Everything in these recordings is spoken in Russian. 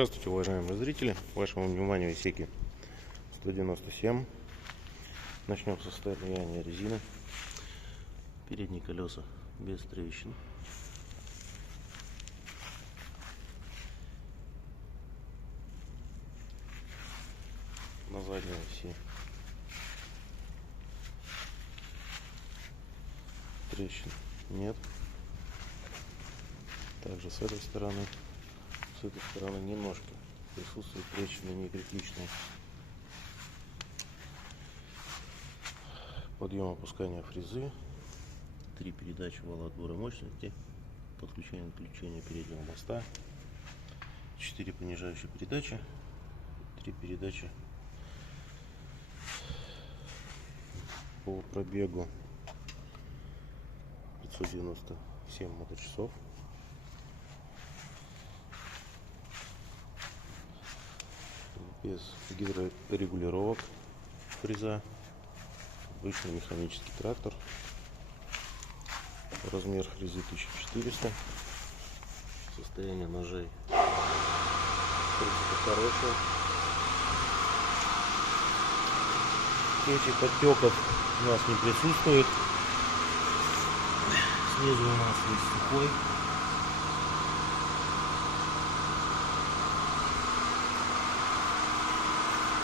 Здравствуйте, уважаемые зрители! Вашему вниманию Исеки 197. Начнем с состояния резины. Передние колеса без трещин. На задней оси трещин нет. Также с этой стороны немножко присутствуют трещины, не критичные. Подъем опускания фрезы, 3 передачи вала отбора мощности, подключение и отключение переднего моста, 4 понижающие передачи, 3 передачи по пробегу 597 моточасов. Без гидрорегулировок фреза, обычный механический трактор, размер фрезы 1400, состояние ножей в принципе хорошее, этих подтеков у нас не присутствует, снизу у нас есть сухой.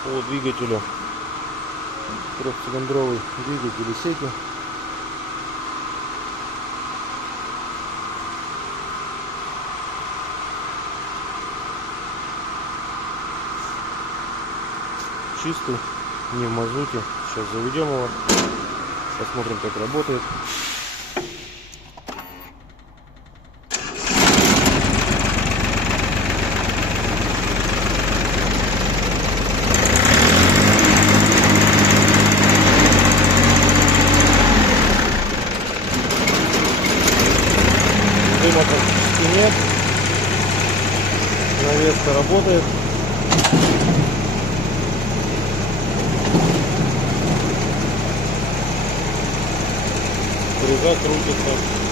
По двигателю, трехцилиндровый двигатель Исеки. Чистый, не в мазуте. Сейчас заведем его, посмотрим, как работает. Дыма практически нет, навеска работает. Фреза крутится.